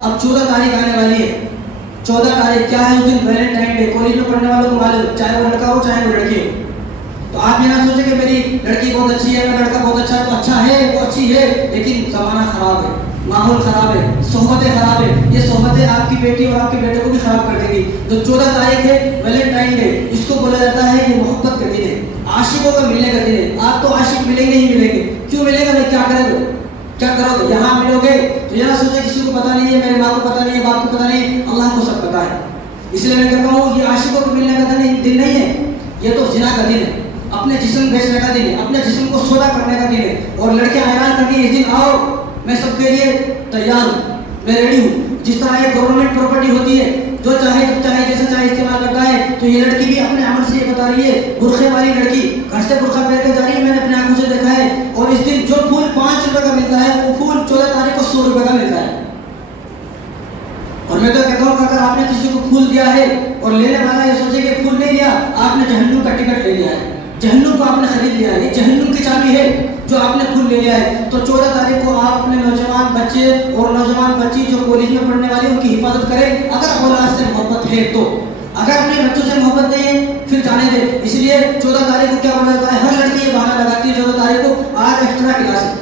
اب 14 تاریخ آنے والی ہے. 14 تاریخ کیا ہے اس دن؟ Valentine day. کالج میں پڑھنے والوں کو معلوم، چاہے وہ لڑکا ہو چاہے وہ لڑکی ہو. تو آپ یہ نہ سوچیں کہ میری لڑکی بہت اچھی ہے، میرا لڑکا بہت اچھا ہے. تو اچھا ہے، وہ اچھی ہے، لیکن زمانہ خراب ہے، ماحول خراب ہے، صحبتیں خراب ہے. یہ صحبتیں آپ کی بیٹی اور آپ کے بیٹے کو بھی خراب کر دے گی. جو 14 تاریخ ہے ویلنٹائن ڈے، اس کو بولا جاتا ہے یہ محبت کا دن ہے، عاشقوں کا ملنے کا دن ہے. آپ تو عاشق ملیں گے ہی ملیں گے. کیوں ملے گا؟ کیا کرے گا؟ کیا کرو گے؟ یہاں ملو گے تو یہ نہ سوچے کسی کو پتا نہیں ہے، میرے ماں کو پتا نہیں ہے، باپ کو پتا نہیں ہے، اللہ کو سب پتا ہے. اس لیے میں کہتا ہوں یہ عاشقوں کو ملنے کا دن نہیں ہے، یہ تو زنا کا دن ہے، اپنے جسم بیچنے کا دن ہے، اپنے جسم کو سودا کرنے کا دن ہے. اور لڑکیاں اعلان کر دی اس دن آؤ میں سب کے لیے تیار ہوں، میں ریڈی ہوں. جس طرح یہ گورنمنٹ پراپرٹی ہوتی ہے، جو چاہے جب چاہے جیسا چاہے استعمال کرتا ہے، تو یہ لڑکی بھی اپنے عمل سے یہ بتا رہی ہے. برقعے والی لڑکی گھر سے برقع پہن کے جا رہی ہے، میں نے اپنے آنکھوں سے دیکھا ہے. اور اس دن جو پھول 5 روپے کا ملتا ہے وہ پھول 14 تاریخ کو 100 روپے کا ملتا ہے. اور میں تو کہتا ہوں کہ اگر آپ نے کسی کو پھول دیا ہے اور لینے والا یہ سوچے کہ پھول نہیں دیا، آپ نے جہنم کا ٹکٹ لے لیا ہے، جہنم کو آپ نے خرید لیا ہے. یہ جہنم کی چابی ہے جو آپ نے پھول لے لیا ہے. تو 14 تاریخ کو آپ اپنے نوجوان بچے اور نوجوان بچی جو کالج میں پڑھنے والی ان کی حفاظت کریں. اگر اولاد سے محبت ہے تو، اگر اپنے بچوں سے محبت نہیں ہے پھر جانے دے. اس لیے 14 تاریخ کو کیا بولا جاتا ہے؟ ہر لڑکی یہ بہانہ لگاتی ہے 14 تاریخ کو آج ایکسٹرا کلاس ہے،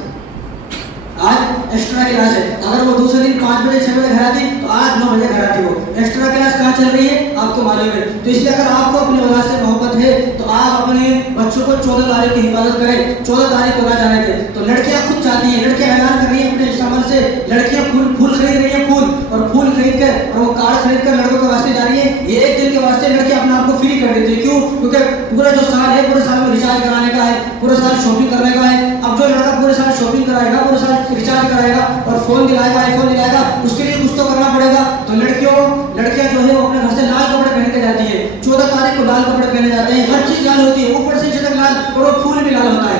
آج ایکسٹرا کلاس ہے. اگر وہ دوسرے دن 5 بجے 6 بجے گھر آتی تو آج 9 بجے گھر آتی. وہ ایکسٹرا کلاس کہاں چل رہی ہے آپ کو معلوم ہے. تو اس لیے اگر آپ کو اپنے اولاد سے محبت ہے تو آپ اپنے بچوں کو 14 تاریخ کی حفاظت کریں، 14 تاریخ کو نہ جانے دیں. تو لڑکیاں خود چاہتی ہیں، لڑکیاں اعلان کر رہی ہیں اپنے عمل سے، لڑکیاں پھول خرید رہی ہیں، اور پھول خرید کر اور وہ کارڈ خرید کر لڑکوں کے واسطے جا رہی ہے. یہ ایک دن کے واسطے لڑکی اپنے آپ کو فری کر دیتی ہے. کیوں؟ کیونکہ پورا جو سال ہے، پورے سال میں ریچارج کرانے کا ہے، پورے سال شاپنگ کرنے کا ہے. اب جو لڑکا پورے سال شاپنگ کرائے گا، پورے سال ریچارج کرائے گا اور فون دلائے گا، آئی فون دلائے گا، اس کے لیے کچھ تو کرنا پڑے گا. تو لڑکیاں جو ہے وہ اپنے گھر سے لال کپڑے پہن کے جاتی ہے. 14 تاریخ کو لال کپڑے پہنے جاتے ہیں، ہر چیز لال ہوتی ہے، اوپر سے نیچے تک لال، اور وہ پھول بھی لال ہوتا ہے.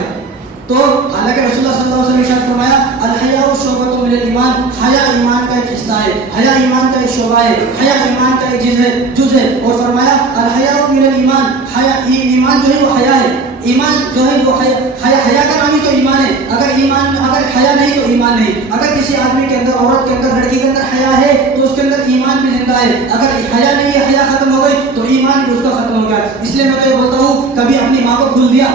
تو حالانکہ رسول اللہ صلی اللہ علیہ وسلم نے ارشاد فرمایا الحیاء شعبۃ من الایمان، حیا ایمان کا ایک حصہ ہے، حیا ایمان کا ایک شعبہ ہے، حیا ایمان کا ایک جز ہے. اور فرمایا الحیاء من الایمان، حیا ایمان جو ہے وہ حیا ہے، ایمان جو ہے وہ حیا کا نام ہی تو ایمان ہے. اگر حیا نہیں تو ایمان نہیں. اگر کسی آدمی کے اندر، عورت کے اندر، لڑکی کے اندر حیا ہے تو اس کے اندر ایمان بھی زندہ ہے. اگر حیا نہیں ہے، حیا ختم ہو گئی تو ایمان بھی اس کا ختم ہو گیا. اس لیے میں تو یہ بولتا ہوں کبھی اپنی ماں کو بھول دیا،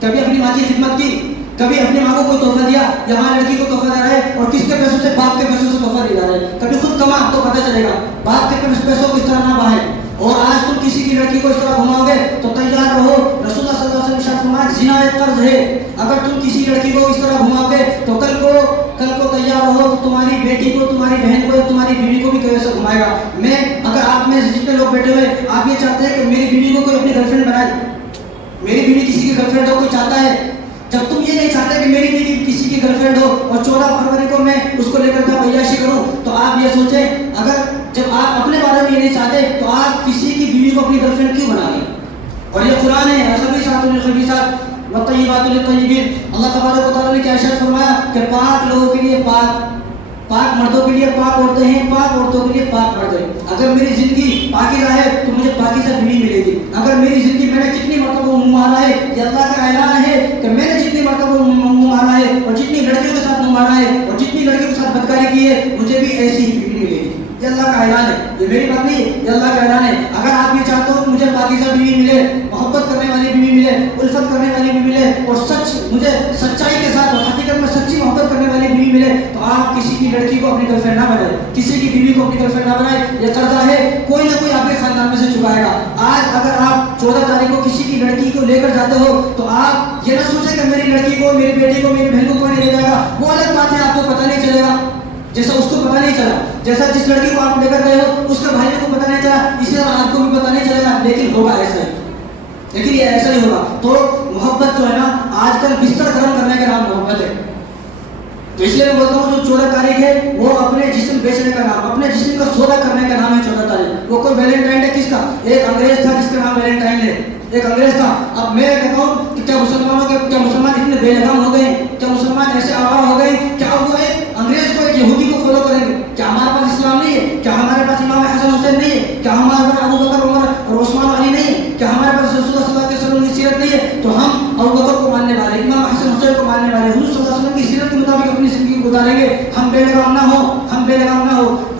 کبھی اپنی ماں کی خدمت کی، کبھی اپنی ماں کو کوئی تحفہ دیا، یہاں لڑکی کو تحفہ دے رہا ہے اور کس کے پیسوں سے؟ باپ کے پیسوں سے تحفہ دے رہا ہے. کبھی خود کما تو پتہ چلے گا باپ کے پیسوں کو اس طرح نہ بہائے. اور آج تم کسی کی لڑکی کو اس طرح گھماؤ گے تو تیار رہو. رسول اللہ صلی اللہ علیہ وسلم فرمایا زنا ایک قرض ہے. اگر تم کسی لڑکی کو اس طرح گھماؤ گے تو کل کو تیار رہو تمہاری بیٹی کو، تمہاری بہن کو، تمہاری بیوی کو بھی کوئی ایسا گھمائے گا. اگر آپ میں جتنے لوگ بیٹھے ہوئے آپ یہ چاہتے ہیں کہ میری بیوی کو کوئی اپنی گرل فرینڈ بنائے، میری بیوی کسی کی گرل فرینڈ ہو، کوئی چاہتا ہے؟ جب تم یہ نہیں چاہتے کہ میری بیوی کسی کی گرل فرینڈ ہو اور 14 فروری کو میں اس کو لے کر جاؤں عیاشی کروں، تو آپ یہ سوچیں اگر جب آپ اپنے بارے میں یہ نہیں چاہتے تو آپ کسی کی بیوی کو اپنی گرل فرینڈ کیوں بنا لیں؟ اور یہ قرآن ہے الخبیثات للخبیثات والطیبات للطیبین. اللہ تبارک و تعالیٰ نے کیا ارشاد فرمایا کہ پاک لوگوں کے لیے پاک مردوں کے لیے پاک عورتیں ہیں، پاک عورتوں کے لیے پاک مرد ہیں. اگر میری زندگی پاکیزہ ہے تو مجھے پاکیزہ بیوی ملے گی. اگر میری زندگی میں نے جتنی مرتبہ منہ مارا ہے، یہ اللہ کا اعلان ہے کہ میں نے جتنی مرتبہ منہ مارا ہے اور جتنی لڑکیوں کے ساتھ منہ مارا ہے اور جتنی لڑکیوں کے ساتھ بدکاری کی ہے، مجھے بھی ایسی ہی بیوی ملے گی. یہ اللہ کا اعلان ہے، یہ میری بات نہیں ہے، یہ اللہ کا اعلان ہے. اگر آپ یہ چاہتے ہو کہ مجھے پاکیزہ بیوی ملے، محبت کرنے والی بیوی ملے، الفت کرنے والی بیوی ملے اور مجھے سچائی کے ساتھ اور حقیقت میں سچی محبت کرنے والی بیوی ملے، تو آپ کسی کی لڑکی کو اپنی گرل فرینڈ نہ بنائے، کسی کی بیوی کو اپنی گرل فرینڈ نہ بنائے. یہ قرضہ ہے، کوئی نہ کوئی آپ کے خاندان میں سے چکائے گا. آج اگر آپ 14 تاریخ کو کسی کی لڑکی کو لے کر جاتے ہو تو آپ یہ نہ سوچیں کہ میری لڑکی کو، میری بیٹی کو، میری بہن کو کوئی نہیں لے جائے گا. وہ الگ بات ہے، آپ کو پتہ نہیں چلے گا جیسا اس کو پتہ نہیں چلا. جیسا جس لڑکی کو آپ لے کر گئے ہو اس کے بھائی کو پتہ نہیں چلا، اسی طرح آپ کو بھی پتہ نہیں چلے گا. لیکن ہوگا ایسا ہی، لیکن یہ ایسا ہی ہوگا. تو محبت جو ہے نا آج کل بستر گرم کرنے کا نام محبت ہے. تو اس لیے میں بولتا ہوں جو 14 تاریخ ہے وہ اپنے جسم بیچنے کا نام، اپنے جسم کا سودا کرنے کا نام ہے 14 تاریخ. وہ کوئی ویلنٹائن ڈے کس کا؟ ایک انگریز تھا جس کا نام ویلنٹائن ڈے، ایک انگریز تھا. اب میں کہتا ہوں کہ کیا مسلمان اتنے بے لگام ہو گئے، کیا مسلمان ایسے آگاہ ہو گئے، کیا وہ ایک انگریز کو، ایک یہودی کو فالو کریں گے؟ کیا ہمارے پاس اسلام نہیں ہے؟ کیا ہمارے پاس امام حسن حسین نہیں ہے؟ کیا ہمارے پاس ابو بکر، عمر اور عثمان علی نہیں ہے؟ کیا ہمارے پاس رسول اللہ صلی اللہ علیہ وسلم کی سیرت نہیں ہے؟ تو ہم ابو بکر کو ماننے والے، امام حسن حسین کو ماننے والے، حضور صلی اللہ علیہ وسلم کی سیرت کے مطابق اپنی زندگی گزاریں گے. ہم بے لگام نہ ہو، ہم بے لگام نہ ہو.